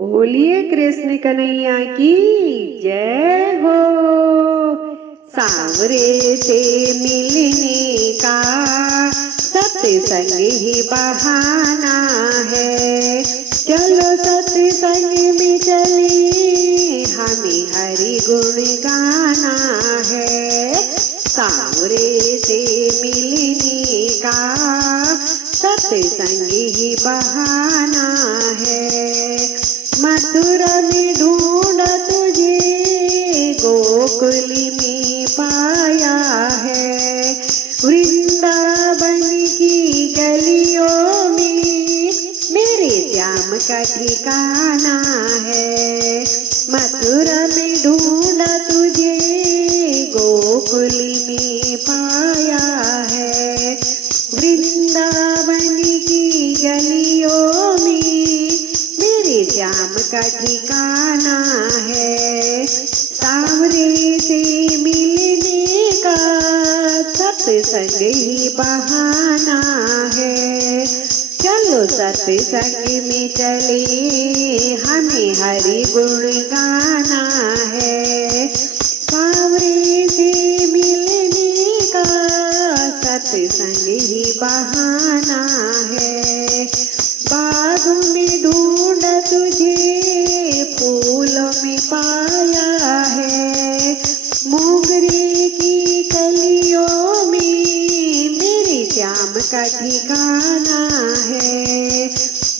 बोलिए कृष्ण कन्हैया की जय हो। सांवरे से मिलने का सत्संग ही बहाना है। चलो सत्संग में चलिए, हमें हरि गुण गाना है। सांवरे से मिलने का सत्संग ही बहाना है। मथुरा में ढूंढा तुझे, गोकुल में पाया है। वृंदावन की गलियों में मेरे श्याम का ठिकाना है। मथुरा में ढूंढा तुझे, गोकुल में पाया है। वृंदावन की गलियों में मेरे श्याम का ठिकाना है। सांवरे से मिलने का सत्संग ही बहाना है। चलो सत्संग में चले, हमें हरि गुण गाना है। सांवरे से मिलने का सत्संग ही बहाना है। बाग में ढूंढा तुझे, फूलों में पाया है। मोगरे की कलियों में मेरे श्याम का ठिकाना है।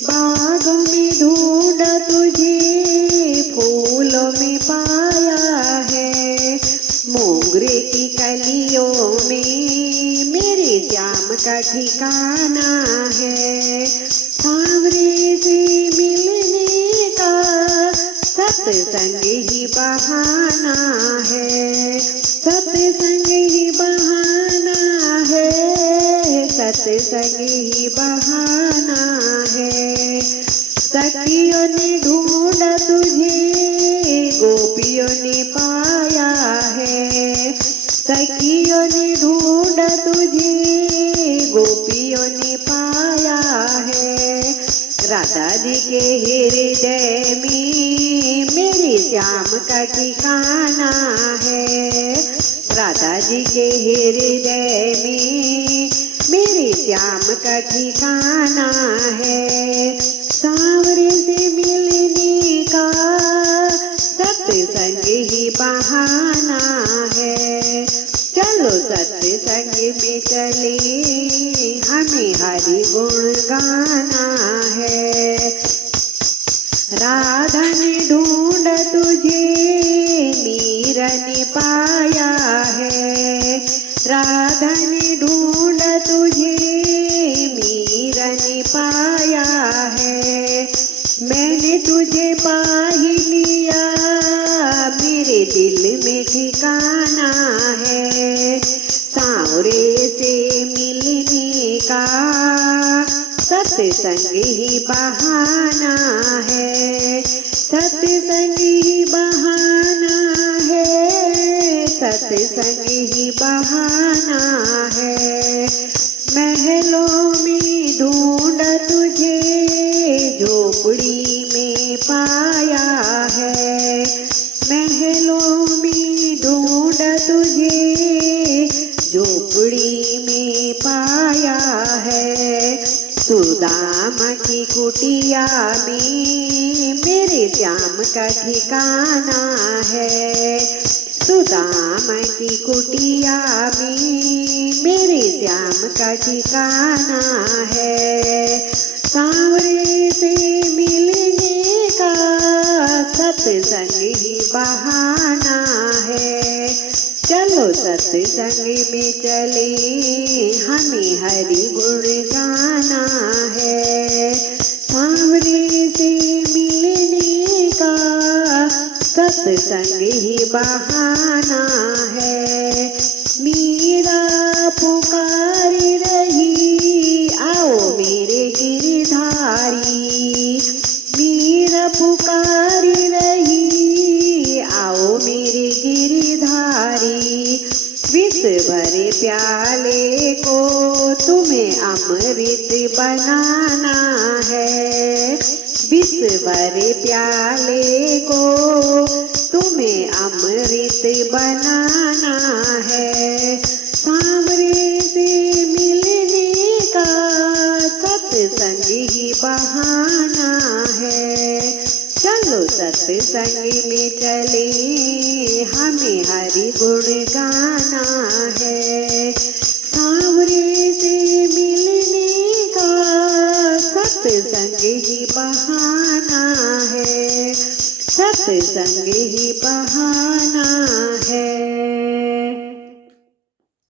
बाग में ढूंढा तुझे, फूलों में पाया है। मोगरे की कलियों में मेरे श्याम का ठिकाना है। सांवरे से मिलने का सत्संग ही बहाना है। सत्संग ही बहाना है। सत्संग ही बहाना है। सखियों ने ढूंढा तुझे, गोपियों ने पाया है। सखियों ने ढूंढा तुझे, गोपियों ने पाया है। राधा जी के हृदय में मेरे श्याम का ठिकाना है। राधा जी के हृदय में मेरे श्याम का ठिकाना है। सांवरे से मिलने का सत्संग ही बहाना है। चलो सत्संग में चले, हमें हरि गुण गाना है। राधा ने ढूंढा तुझे, मीरा ने पाया है। राधा ने ढूंढा तुझे, मीरा ने पाया है। मैंने तुझे पा ही लिया, मेरे दिल में ठिकाना है। सांवरे से मिलने का सत्संग ही बहाना है। सत्संग ही बहाना है। सत्संग ही बहाना है। महलों में ढूंढा तुझे, झोपड़ी में पाया है। महलों में ढूंढा तुझे, झोपड़ी में पाया है। सुदामा की कुटिया में मेरे श्याम का ठिकाना है। सुदामा की कुटिया में मेरे श्याम का ठिकाना है। सांवरे से मिलने का सत्संग ही बहाना है। चलो सत्संग में चले, हमें हरि गुण गाना है। सांवरे से मिलने का सत्संग ही बहाना है। मीरा पुकारी रही, आओ मेरे गिरधारी। मीरा पुकारी रही, आओ मेरे गिरधारी। विष भरे प्याले को तुम्हें अमृत बनाना है। विष भर प्याले को तुम्हें अमृत बनाना है। सांवरे से मिलने का सत्संग ही बहाना है। चलो सत्संग में चले, हमें हरि गुण गाना है। सांवरे से मिलने का सत्संग ही बहाना है, सत्संग ही बहाना है।